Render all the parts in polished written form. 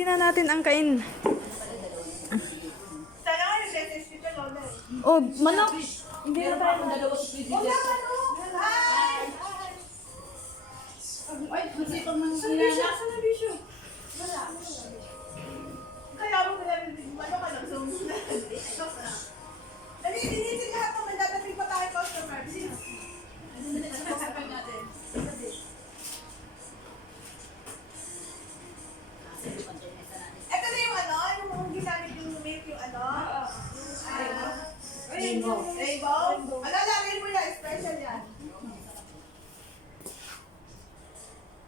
Hindi na natin angkain. Oh, manok. Hindi na tayo. Ay, kasi pag manghihina. Wala. Kaya mo pala, ano ka lang, so, nalilinisin lahat ng mandadating pa tayo customer. Ano na sa customer natin? Ito na yung ano, yung ginamit yung milk, yung ano? Rainbow. Rainbow? Ano, lagay mo yan, special yan.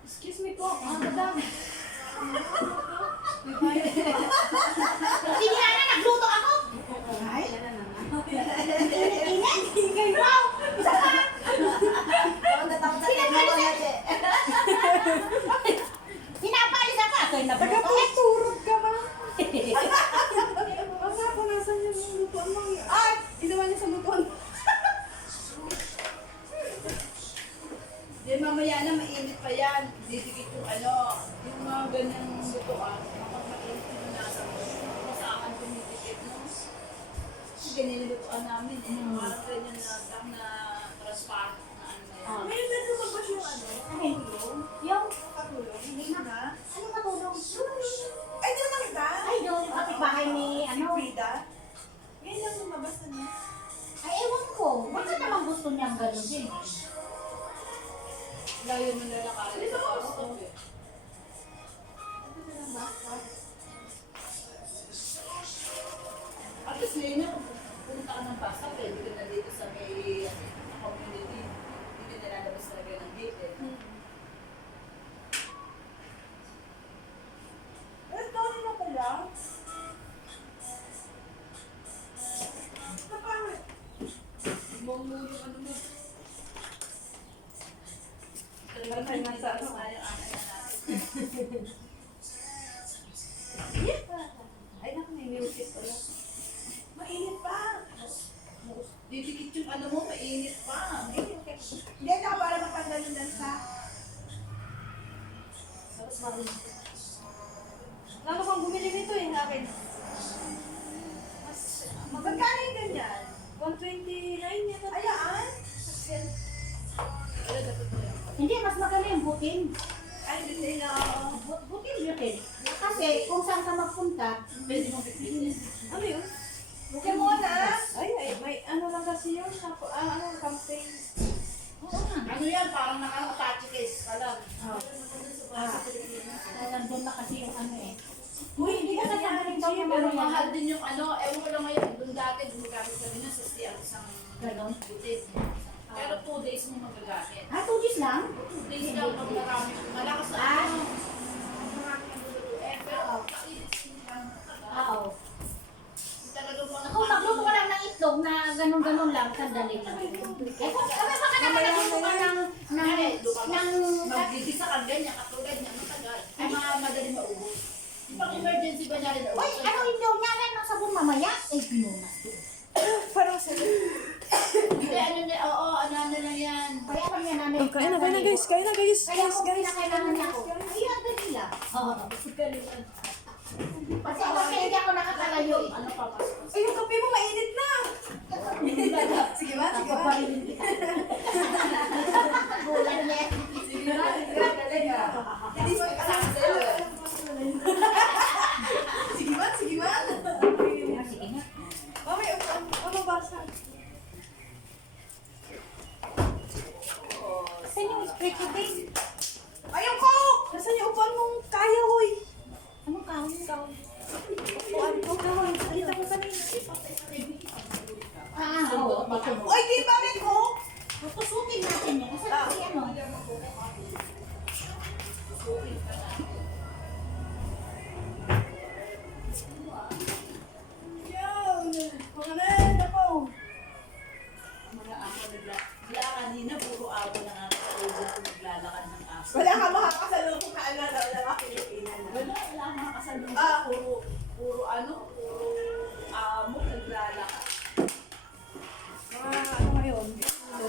Excuse me po, madam. Sige na, nagluto ako! Ay? Init! Ingay mo! Isa pa! Pinapalis ako! Ako yung nabluto. Tagaputurot ka ba? Ang nga po, nasan yung lutuan mo? Ay! Inawa niya sa lutuan. Then mamaya na mainit pa yan. Didikit yung ano, yung mga ganyang lutuan. Kapag mainit yung nasa mo, masaan tumidikit mo. Ganyan yung lutuan namin. Parang ganyan na transparent na ano na yan. May medyo magbas yung ano? Yung Katulong? Hindi na. ano katulong? Ay, di ba nakita? Ay, yung kapitbahay ni ano. Frida? Ngayon lang lumabas na niya. Ay, ewan ko. Bakit naman gusto niyang gano'n din? Layo mo na lang kala sa gusto. At least ngayon na, pumunta ka ng basa, pwede ka na dito sa may community. Hindi ka nalalabas talaga ng gate eh. Eh, dami na pala. Kapangit. Mungmu yung ano mo. Talagang kayo nasa ano nga yung anak na natin. Ay, naku, may music pala. Mainit pa. Didikit yung ano mo, mainit pa. Hindi, saka para matanggal yung lansa. Tapos marinig. Lalo kang bumili nito eh, akin. Magkano yung ganyan? 129 yata. Ayaan? Ay, dapat mo yan. Hindi, mas magaling butin. Ay, hindi na. Butin butin. Kasi kung saan ka magpunta, Pwede mo bitin. Ano yun? Bukin mo na. Ay, may ano lang kasi yun. Ano, campaign. oo nga. Ano yan? Parang naka-attach case ka lang. Nandun na kasi yung ano eh. Uy, hindi ka Nagagaling daw yung Pero mga mahal din yung ano, ewan ko lang ngayon, doon dati gumagamit kami na sa CR isang Ganon? butin. Pero 2 days mo magagamit. 2 days lang? 2 days lang pag marami. Malakas na ano. Marami ang lulutuin. Pero kainit lang. Oo. Talagang mga Kung magluto ka lang ng itlog na ganun-ganun lang, sandali lang. Eh kung kami baka naman nagluto ka ng Magdidisa ka ganyan, katulad niya, matagal. Ay, mga madali maubos. Pag emergency ba niya rin Uy, ano hindi ko niya ng sabon mamaya? Eh, pinunas. Parang sa... Hindi, ano niya, oo, ano lang yan. Kaya lang yan namin. Oh, kain na guys. Kain na guys. Kaya Guys, kung guys. pinakailangan niya ako, ay, ang dali lang. Oo. Kasi hindi ako nakakalayo eh. Ano pa mas? Ay, yung kape mo mainit na. Sige ba? Sige ba? Paparilin kita. Gulan niya. Sige ba? Galing ah. Hindi mo ikasama sa'yo eh. Sige ba? Sige ba? Sige nga. Mamay, ano basa? Saan yung spray ko, babe? Ay, yung coke! Nasaan yung upuan mong kaya, hoy? Anong kahon? Upuan ko, kahoy. Salita ko kanina. Oo. Oy, di ba rin coke? Tutusukin natin yan. Kasi kasi ano? Yan. Mga na, ako. Mga ako nagla kanina, puro ako na nga naglalakad ng aso. Wala ka makakasalong kung kaalala, wala ka Pilipinan. Wala ka makasalong. Puro ano, puro amo naglalakad. Mga ano ngayon?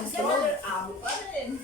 Stroller, amo pa rin.